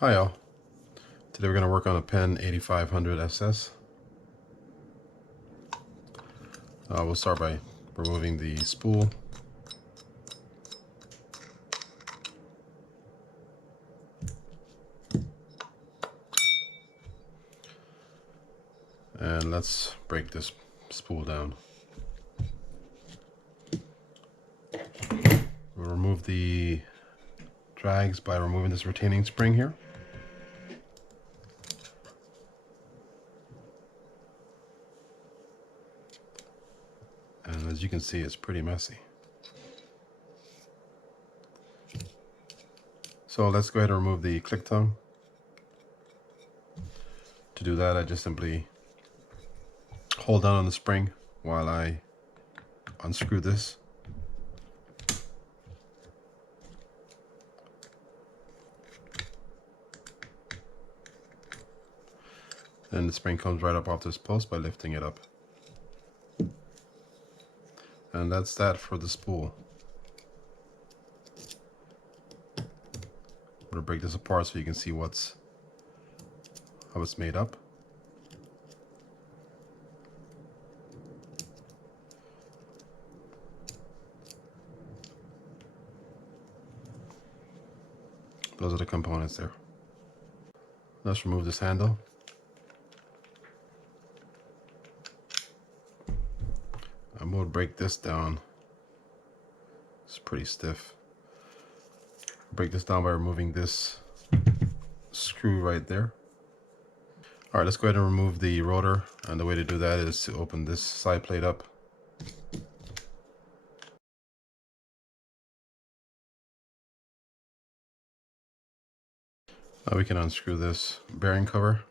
Hi all. Today we're going to work on a Penn 8500 SS. We'll start by removing the spool. And let's break this spool down. We'll remove the drags by removing this retaining spring here. And as you can see, it's pretty messy. So let's go ahead and remove the click tongue. To do that, I just simply hold down on the spring while I unscrew this. Then the spring comes right up off this post by lifting it up. And that's that for the spool. I'm going to break this apart so you can see how it's made up. Those are the components there. Let's remove this handle. I'm going to break this down. It's pretty stiff. Break this down by removing this screw right there. Alright, let's go ahead and remove the rotor. And the way to do that is to open this side plate up. Now we can unscrew this bearing cover.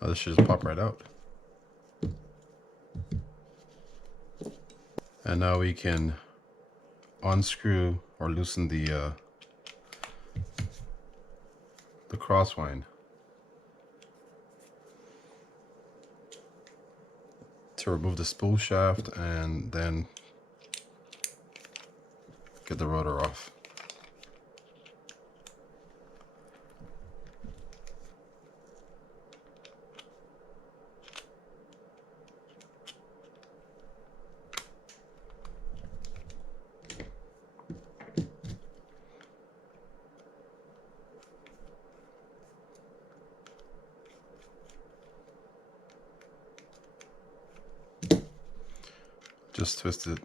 Now this should just pop right out. And now we can unscrew or loosen the crosswind to remove the spool shaft and then get the rotor off. Just twist it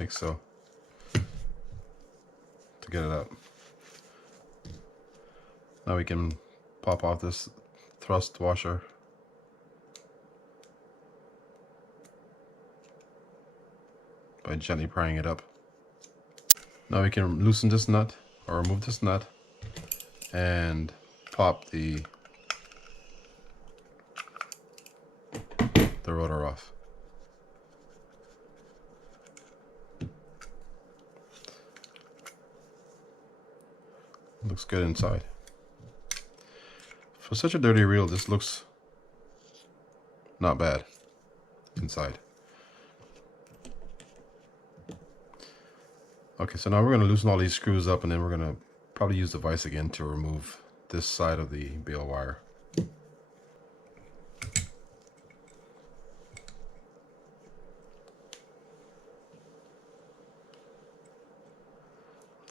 like so to get it out. Now we can pop off this thrust washer by gently prying it up. Now we can loosen this nut or remove this nut and pop the rotor off. Looks good inside. For such a dirty reel, this looks not bad inside. Okay, so now we're going to loosen all these screws up and then we're going to probably use the vise again to remove this side of the bale wire.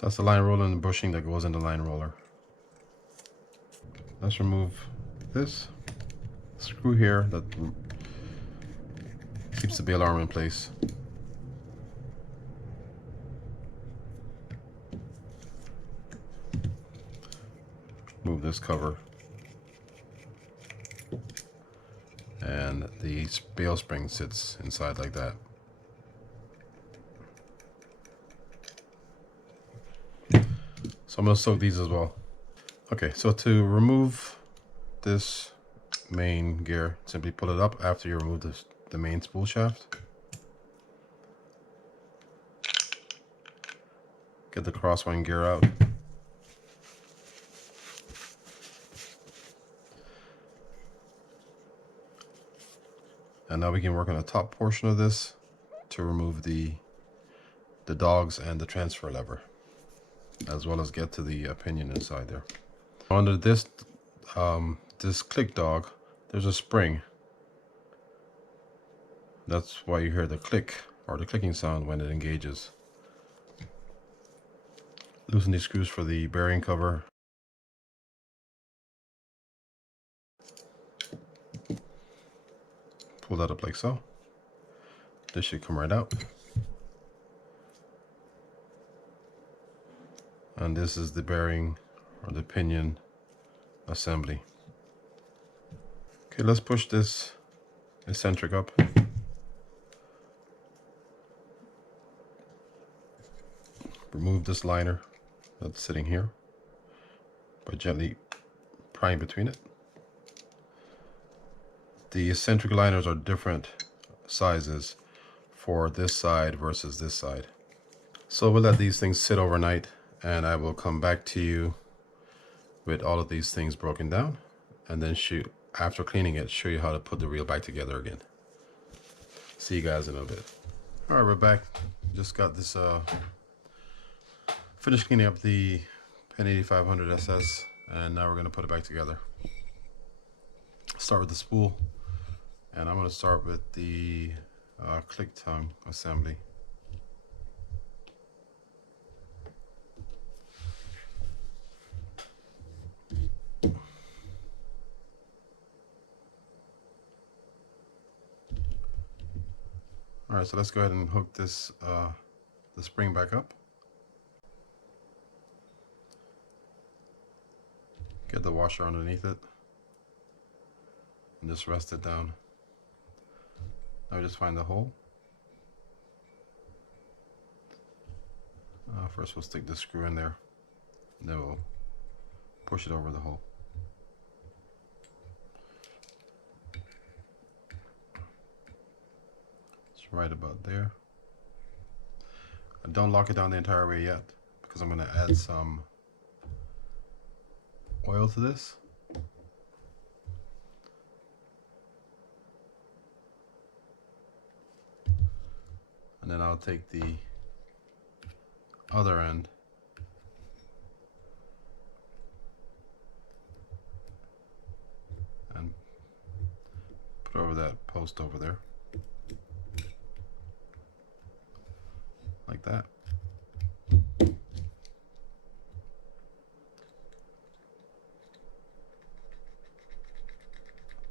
That's the line roller and the bushing that goes in the line roller. Let's remove this screw here that keeps the bale arm in place. Move this cover. And the bale spring sits inside like that. So I'm going to soak these as well. Okay, so to remove this main gear, simply pull it up after you remove the main spool shaft. Get the crosswind gear out. And now we can work on the top portion of this to remove the dogs and the transfer lever. as well as get to the pinion inside there. Under this this click dog, there's a spring. That's why you hear the click or the clicking sound when it engages. Loosen these screws for the bearing cover. Pull that up like so. This should come right out. And this is the bearing or the pinion assembly. Okay, let's push this eccentric up. Remove this liner that's sitting here by gently prying between it. The eccentric liners are different sizes for this side versus this side. So we'll let these things sit overnight, and I will come back to you with all of these things broken down, and then after cleaning it, show you how to put the reel back together again. See you guys in a bit. All right, we're back. Just got this finished cleaning up the Penn 8500 SS, and now we're going to put it back together. Start with the spool, and I'm going to start with the click tongue assembly. All right, so let's go ahead and hook this the spring back up. Get the washer underneath it and just rest it down. Now we just find the hole. First we'll stick the screw in there, and then we'll push it over the hole. It's right about there. And don't lock it down the entire way yet, because I'm going to add some oil to this. And then I'll take the other end and put over that post over there, like that.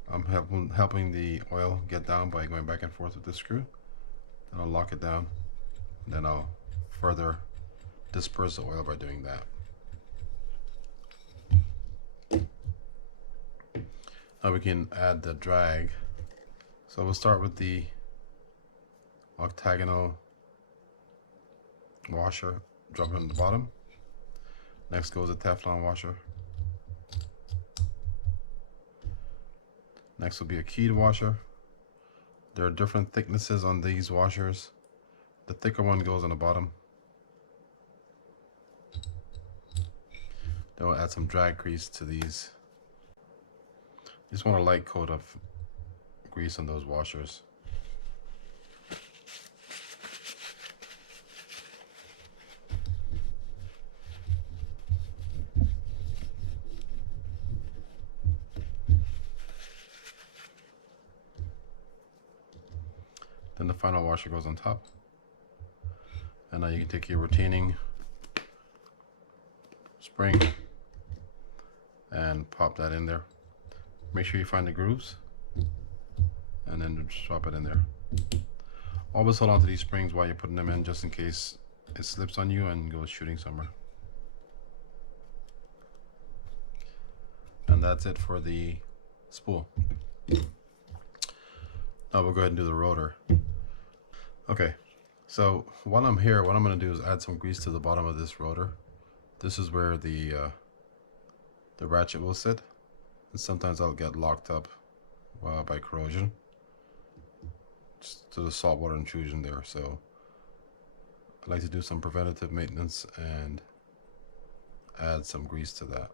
I'm helping the oil get down by going back and forth with the screw. Then I'll lock it down, and then I'll further disperse the oil by doing that. Now we can add the drag. So we'll start with the octagonal washer, drop it on the bottom. Next goes the Teflon washer. Next will be a keyed washer. There are different thicknesses on these washers. The thicker one goes on the bottom. Then we'll add some drag grease to these. Just want a light coat of grease on those washers. Then the final washer goes on top. And now you can take your retaining spring and pop that in there. Make sure you find the grooves and then just drop it in there. Always hold on to these springs while you're putting them in, just in case it slips on you and goes shooting somewhere. And that's it for the spool. Now we'll go ahead and do the rotor. Okay, so while I'm here, what I'm going to do is add some grease to the bottom of this rotor. This is where the ratchet will sit, and sometimes I'll get locked up by corrosion, just to the saltwater intrusion there. So I like to do some preventative maintenance and add some grease to that.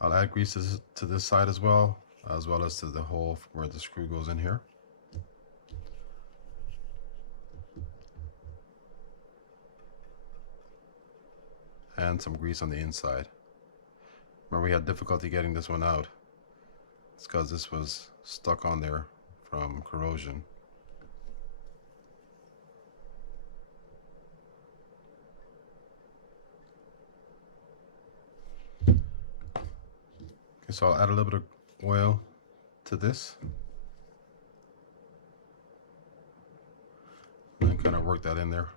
I'll add grease to this side as well as to the hole where the screw goes in here. and some grease on the inside. Remember, we had difficulty getting this one out. It's because this was stuck on there from corrosion. Okay, so I'll add a little bit of oil to this and then kind of work that in there.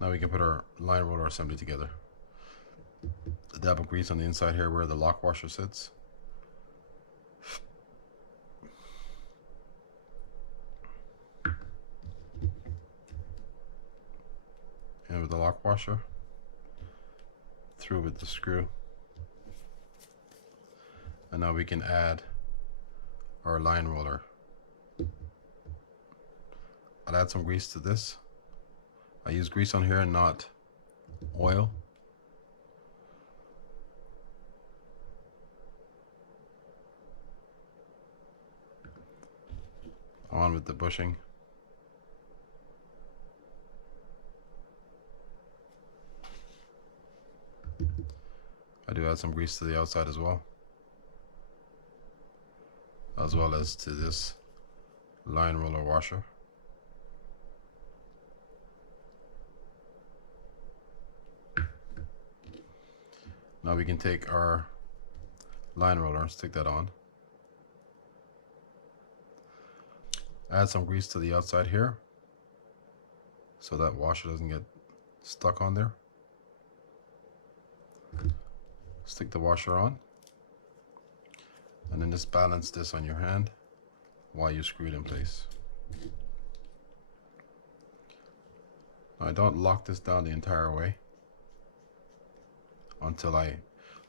Now we can put our line roller assembly together. A dab of grease on the inside here where the lock washer sits. And with the lock washer, through with the screw. And now we can add our line roller. I'll add some grease to this. I use grease on here and not oil. On with the bushing. I do add some grease to the outside as well as to this line roller washer. Now we can take our line roller and stick that on. Add some grease to the outside here so that washer doesn't get stuck on there. Stick the washer on and then just balance this on your hand while you screw it in place. Now, I don't lock this down the entire way until I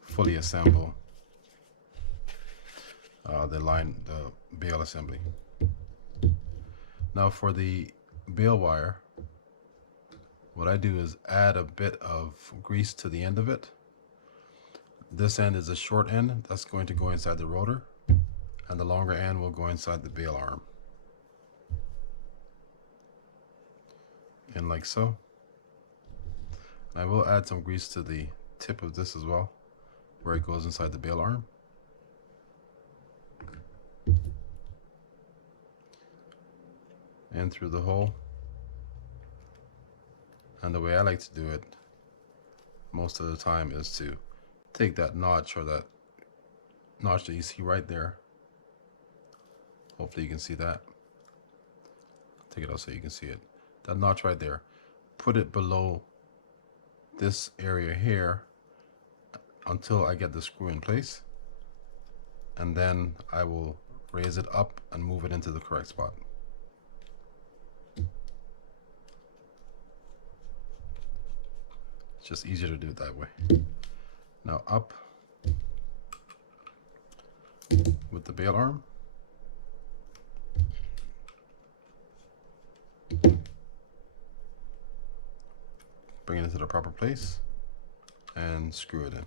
fully assemble the bail assembly. Now for the bail wire, what I do is add a bit of grease to the end of it. This end is a short end that's going to go inside the rotor, and the longer end will go inside the bail arm. And like so. I will add some grease to the tip of this as well, where it goes inside the bail arm. And through the hole. And the way I like to do it most of the time is to take that notch, or that notch that you see right there. Hopefully you can see that. Take it out so you can see it. That notch right there. Put it below this area here until I get the screw in place. And then I will raise it up and move it into the correct spot. It's just easier to do it that way. Now up with the bail arm. Bring it into the proper place and screw it in.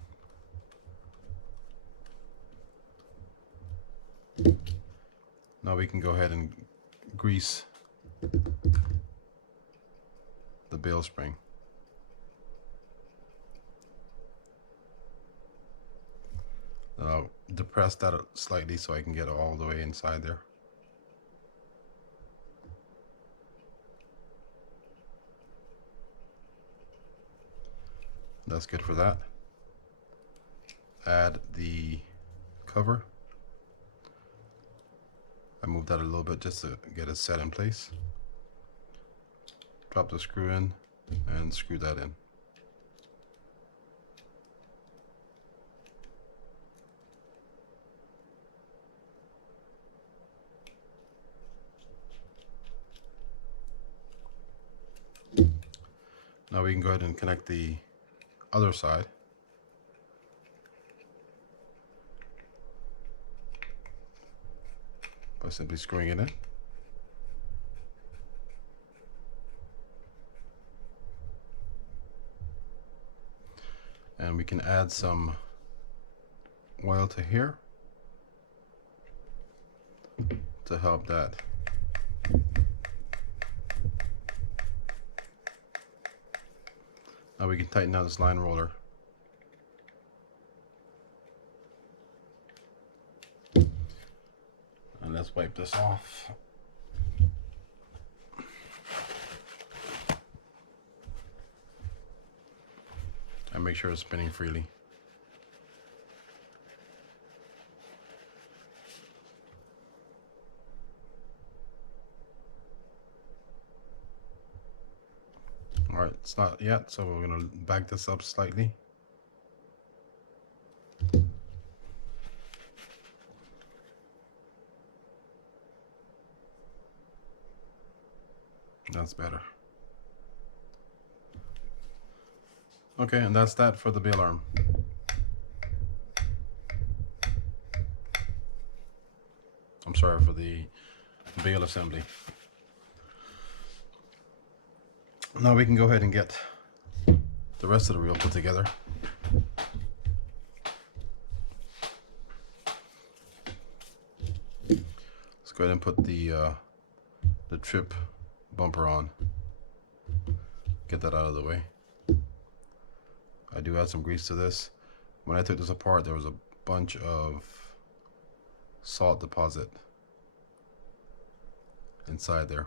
Now we can go ahead and grease the bail spring. Then I'll depress that slightly so I can get all the way inside there. That's good for that. Add the cover. I moved that a little bit just to get it set in place. Drop the screw in and screw that in. Now we can go ahead and connect the other side. By simply screwing it in. And we can add some oil to here to help that Now we can tighten down this line roller. And let's wipe this off. And make sure it's spinning freely. Alright, it's not yet, so we're going to back this up slightly. That's better. Okay, and that's that for the bail arm. I'm sorry, for the bail assembly. Now we can go ahead and get the rest of the reel put together. Let's go ahead and put the trip bumper on. Get that out of the way. I do add some grease to this. When I took this apart, there was a bunch of salt deposit inside there.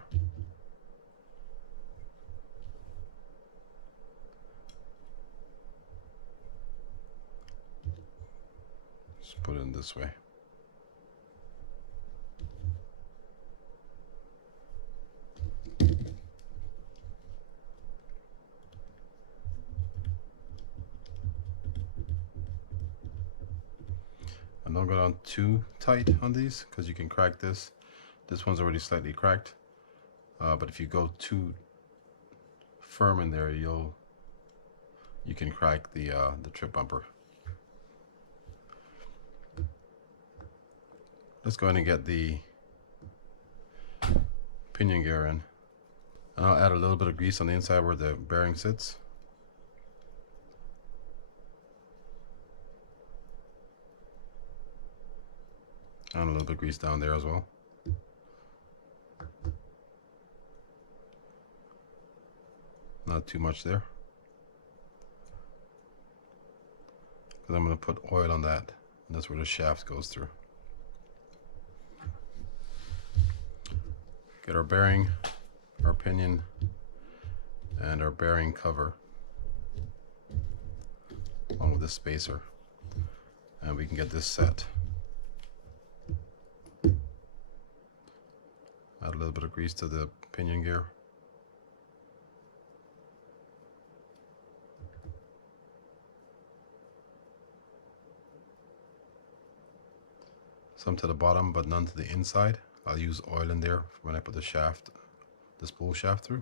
Just put it in this way. And don't go down too tight on these, because you can crack this. This one's already slightly cracked, but if you go too firm in there, you can crack the trip bumper. Let's go ahead and get the pinion gear in, and I'll add a little bit of grease on the inside where the bearing sits. And a little bit of grease down there as well. Not too much there, because I'm going to put oil on that, and that's where the shaft goes through. Get our bearing, our pinion, and our bearing cover, along with this spacer, and we can get this set. Add a little bit of grease to the pinion gear. Some to the bottom, but none to the inside. I'll use oil in there when I put the shaft, the spool shaft through.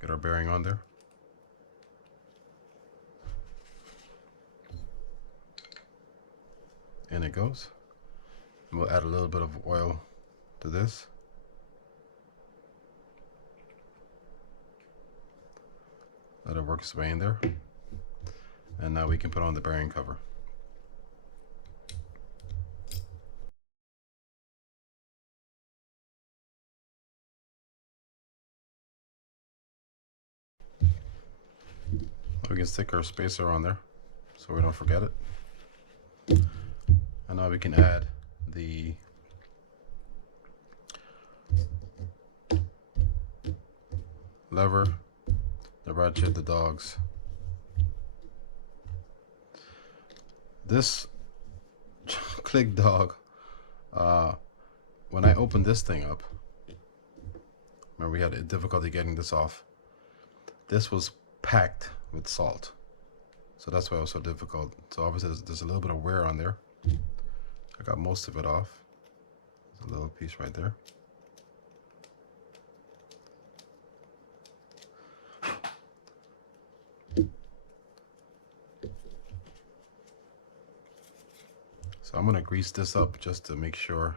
Get our bearing on there. In it goes. And we'll add a little bit of oil to this. Let it work its way in there. And now we can put on the bearing cover. We can stick our spacer on there so we don't forget it. And now we can add the lever, the ratchet, the dogs. This click dog, when I opened this thing up, remember we had difficulty getting this off. This was packed with salt, so that's why it was so difficult. So obviously there's a little bit of wear on there. I got most of it off. There's a little piece right there. So I'm gonna grease this up just to make sure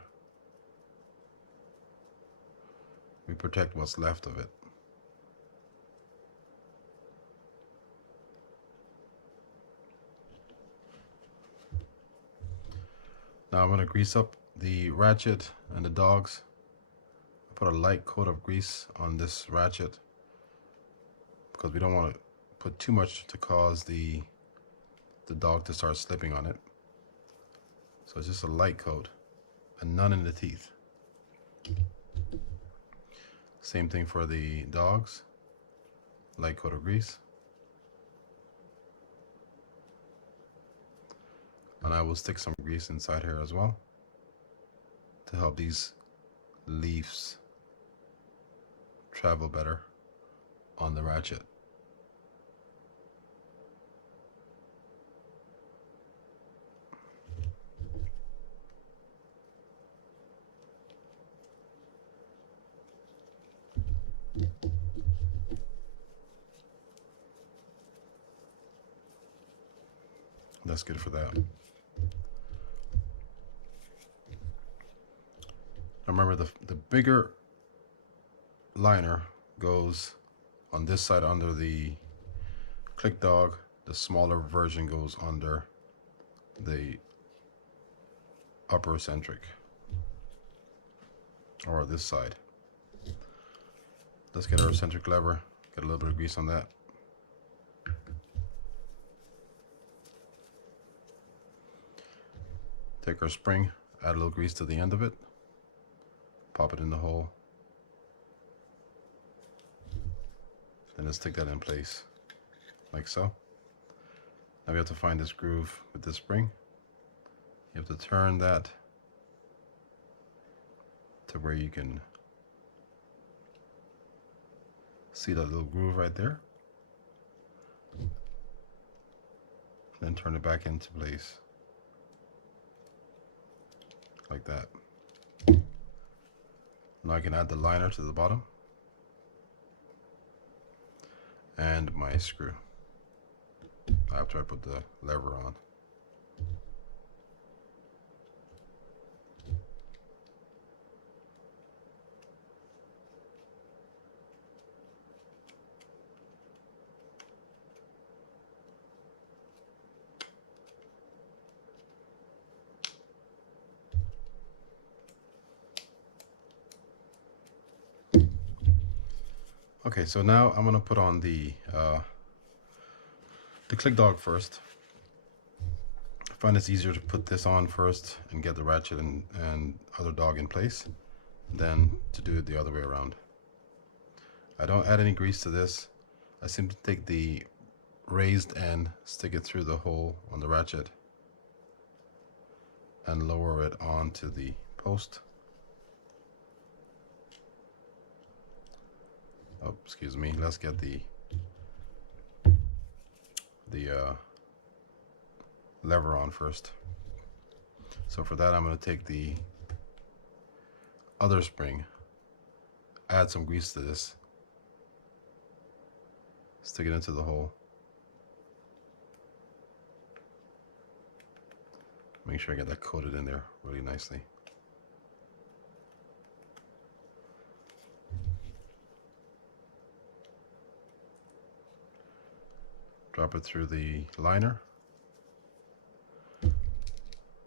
we protect what's left of it. Now I'm going to grease up the ratchet and the dogs. Put a light coat of grease on this ratchet because we don't want to put too much to cause the dog to start slipping on it. So it's just a light coat and none in the teeth. Same thing for the dogs. Light coat of grease. And I will stick some grease inside here as well to help these leaves travel better on the ratchet. That's good for that. Remember, the bigger liner goes on this side under the click dog. The smaller version goes under the upper eccentric, or this side. Let's get our eccentric lever, get a little bit of grease on that. Take our spring, add a little grease to the end of it, pop it in the hole, then just stick that in place, like so. Now we have to find this groove with this spring. You have to turn that to where you can see that little groove right there. Then turn it back into place, like that. Now I can add the liner to the bottom and my screw after I put the lever on. Okay, so now I'm gonna put on the click dog first. I find it's easier to put this on first and get the ratchet and other dog in place than to do it the other way around. I don't add any grease to this. I simply take the raised end, stick it through the hole on the ratchet, and lower it onto the post. Oh, excuse me. Let's get the lever on first. So for that, I'm going to take the other spring, add some grease to this, stick it into the hole. Make sure I get that coated in there really nicely. Drop it through the liner.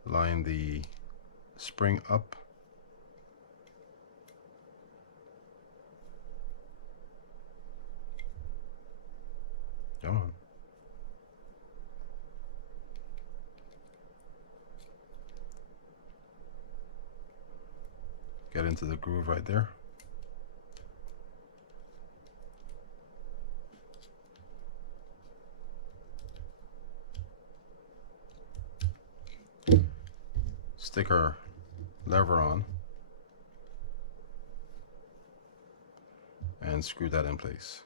Line the spring up. Come on. Get into the groove right there. Stick our lever on and screw that in place.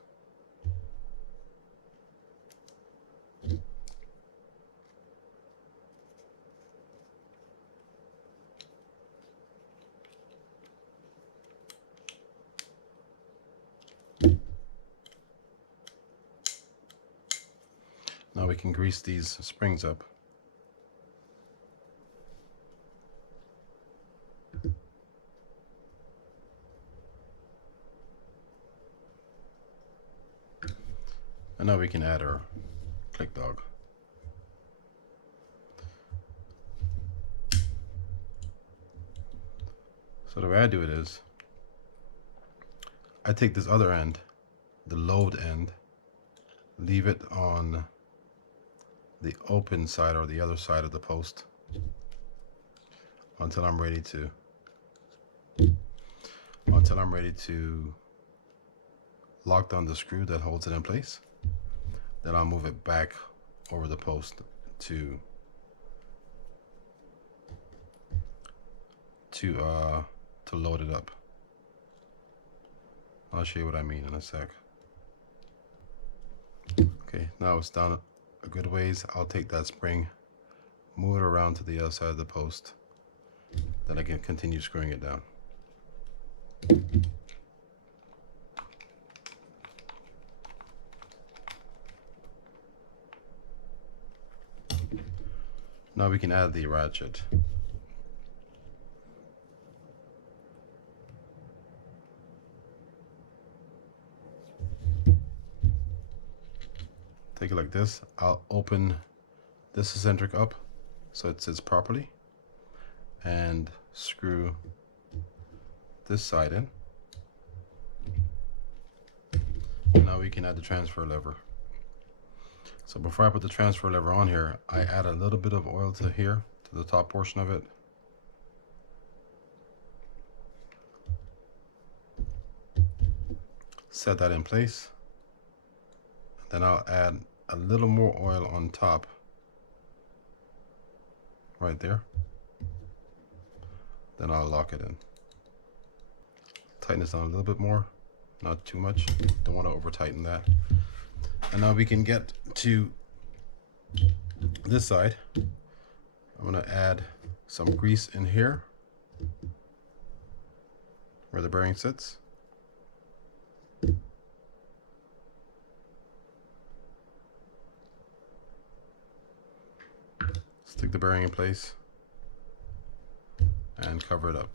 Now we can grease these springs up. And now we can add our click dog. So the way I do it is, I take this other end, the load end, leave it on the open side or the other side of the post until I'm ready to lock down the screw that holds it in place. Then I'll move it back over the post to load it up. I'll show you what I mean in a sec. Okay, now it's down a good ways. I'll take that spring, move it around to the other side of the post. Then I can continue screwing it down. Now we can add the ratchet. Take it like this. I'll open this eccentric up so it sits properly and screw this side in. And now we can add the transfer lever. So before I put the transfer lever on here, I add a little bit of oil to here, to the top portion of it. Set that in place. Then I'll add a little more oil on top, right there. Then I'll lock it in. Tighten this down a little bit more, not too much. Don't want to over tighten that. And now we can get to this side. I'm going to add some grease in here where the bearing sits. Stick the bearing in place and cover it up.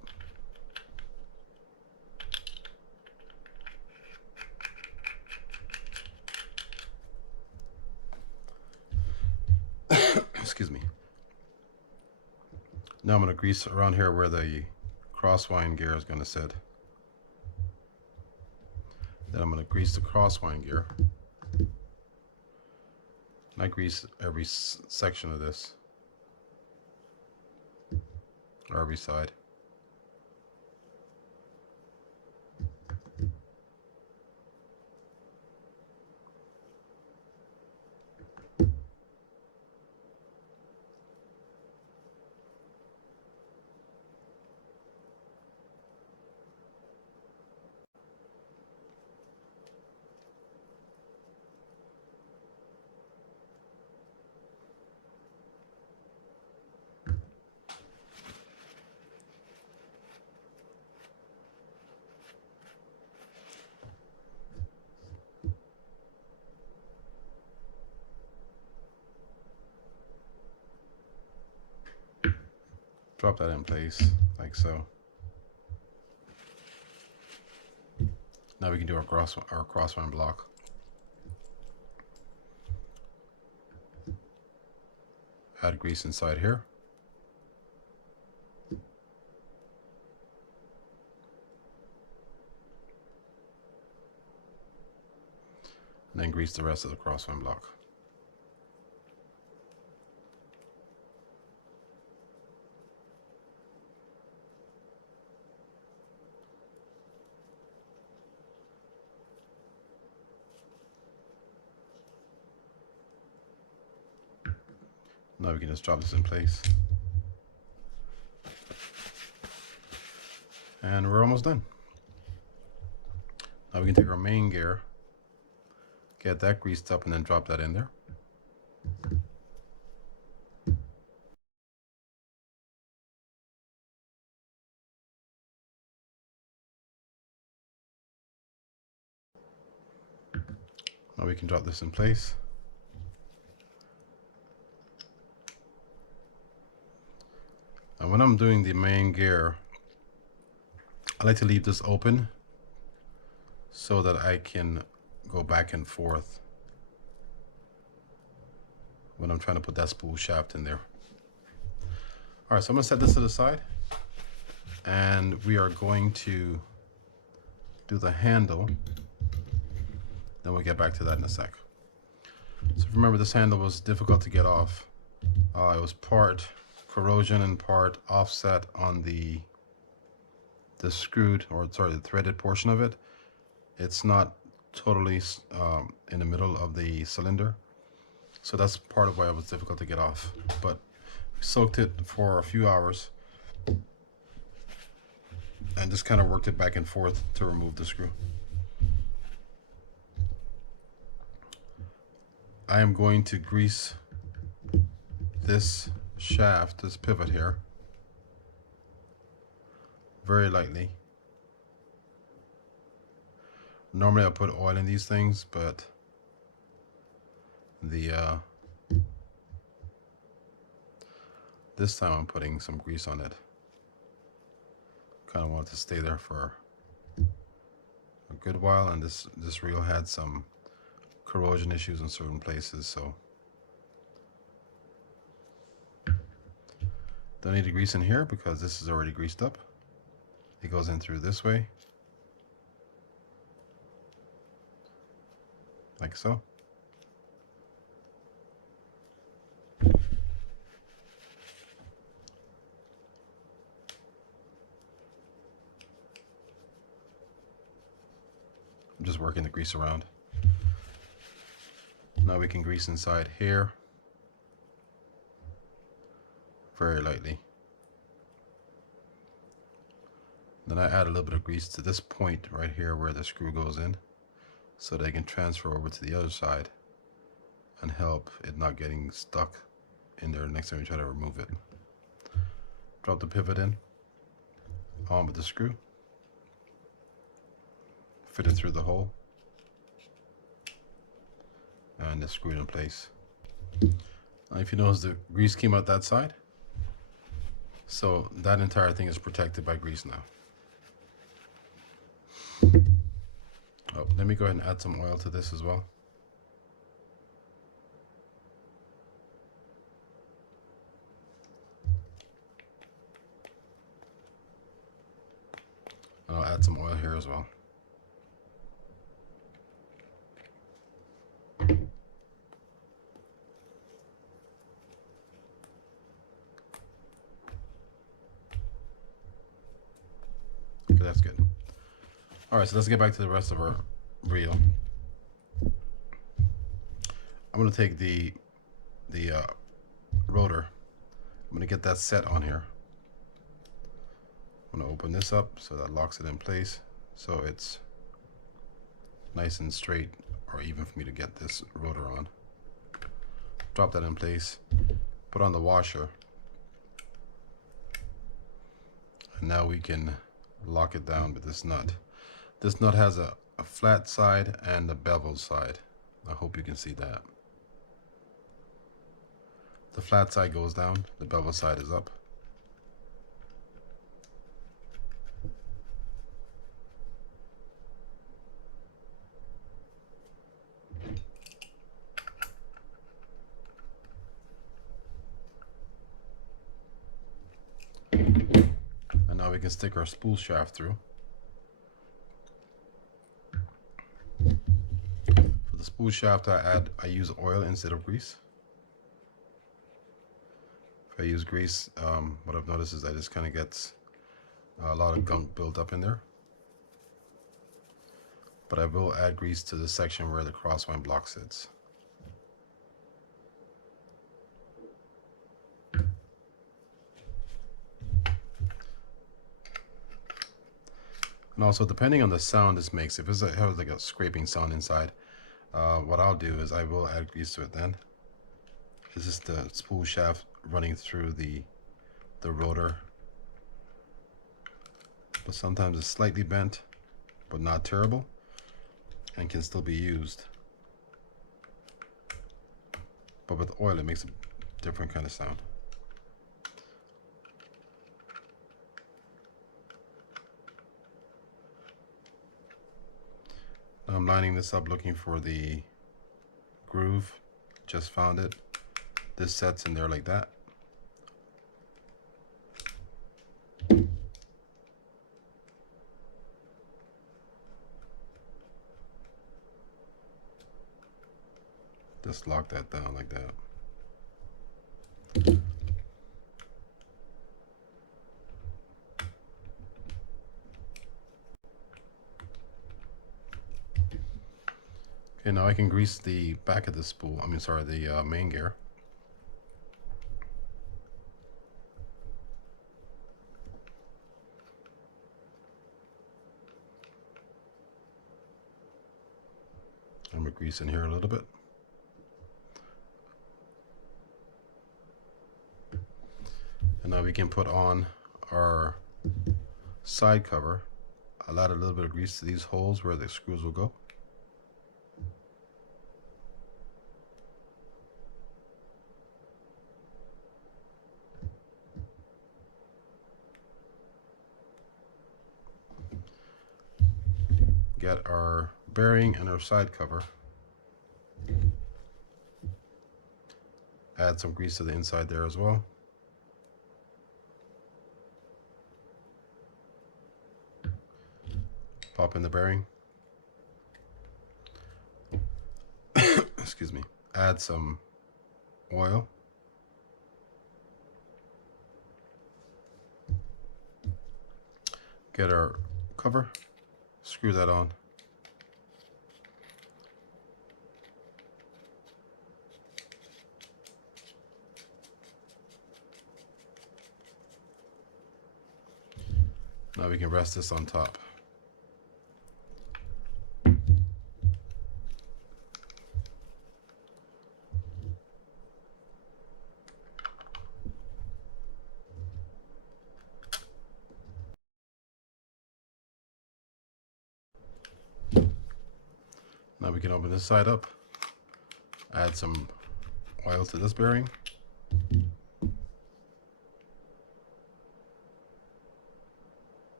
Excuse me. Now I'm going to grease around here where the crosswind gear is going to sit. Then I'm going to grease the crosswind gear. And I grease every section of this, or every side. Drop that in place, like so. Now we can do our crosswind block. Add grease inside here. And then grease the rest of the crosswind block. Now we can just drop this in place. And we're almost done. Now we can take our main gear, get that greased up, and then drop that in there. Now we can drop this in place. And when I'm doing the main gear, I like to leave this open so that I can go back and forth when I'm trying to put that spool shaft in there. All right, so I'm gonna set this to the side. and we are going to do the handle. Then we'll get back to that in a sec. So remember, this handle was difficult to get off. It was part corrosion and part offset on the screwed, or sorry, the threaded portion of it. It's not totally in the middle of the cylinder, so that's part of why it was difficult to get off. But we soaked it for a few hours and just kind of worked it back and forth to remove the screw. I am going to grease this shaft, this pivot here, very lightly. Normally I put oil in these things, but this time I'm putting some grease on it. Kind of want it to stay there for a good while, and this reel had some corrosion issues in certain places, so don't need to grease in here because this is already greased up. It goes in through this way, like so. I'm just working the grease around. Now we can grease inside here very lightly. Then I add a little bit of grease to this point right here where the screw goes in, so they can transfer over to the other side and help it not getting stuck in there next time you try to remove it. Drop the pivot in, on with the screw, fit it through the hole, and it's screwed in place. Now, if you notice, the grease came out that side, so that entire thing is protected by grease now. Oh, let me go ahead and add some oil to this as well. And I'll add some oil here as well. Okay, that's good. All right, so let's get back to the rest of our reel. I'm going to take the rotor. I'm going to get that set on here. I'm going to open this up so that locks it in place, so it's nice and straight, or even for me to get this rotor on. Drop that in place, put on the washer, and now we can lock it down with this nut. This nut has a flat side and a beveled side. I hope you can see that. The flat side goes down, the beveled side is up. And now we can stick our spool shaft through. For the spool shaft, I use oil instead of grease. If I use grease, what I've noticed is that it just kind of gets a lot of gunk built up in there. But I will add grease to the section where the crosswind block sits. And also, depending on the sound this makes, if it has like a scraping sound inside, what I'll do is I will add grease to it then. This is the spool shaft running through the rotor. But sometimes it's slightly bent, but not terrible, and can still be used. But with oil, it makes a different kind of sound. Now I'm lining this up, looking for the groove. Just found it. This sets in there like that. just lock that down like that. Okay, now I can grease the back of the spool. I mean, sorry, the main gear. I'm gonna grease in here a little bit. And now we can put on our side cover. I'll add a little bit of grease to these holes where the screws will go. Get our bearing and our side cover. Add some grease to the inside there as well. Pop in the bearing. Excuse me. Add some oil. Get our cover. Screw that on. Now we can rest this on top. Now we can open this side up, add some oil to this bearing.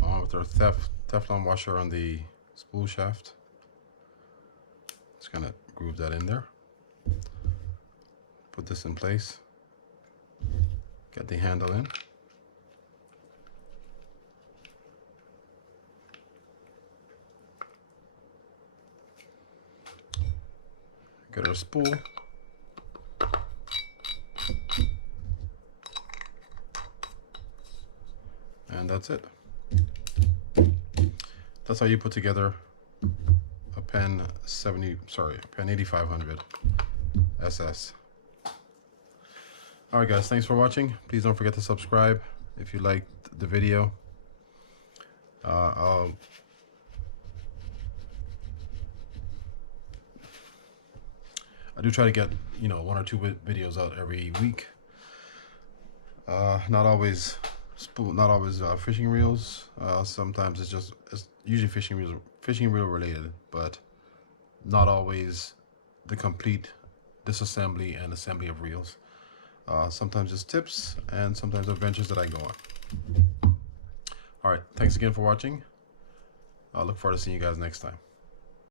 On with our Teflon washer on the spool shaft. Just gonna groove that in there. Put this in place. Get the handle in. Get our spool. And that's it. That's how you put together a Penn 8500 SS. Alright guys, thanks for watching. Please don't forget to subscribe if you liked the video. I do try to get, 1 or 2 videos out every week. Not always fishing reels. Sometimes it's usually fishing reel related, but not always the complete disassembly and assembly of reels. Sometimes it's tips and sometimes adventures that I go on. Alright, thanks again for watching. I look forward to seeing you guys next time.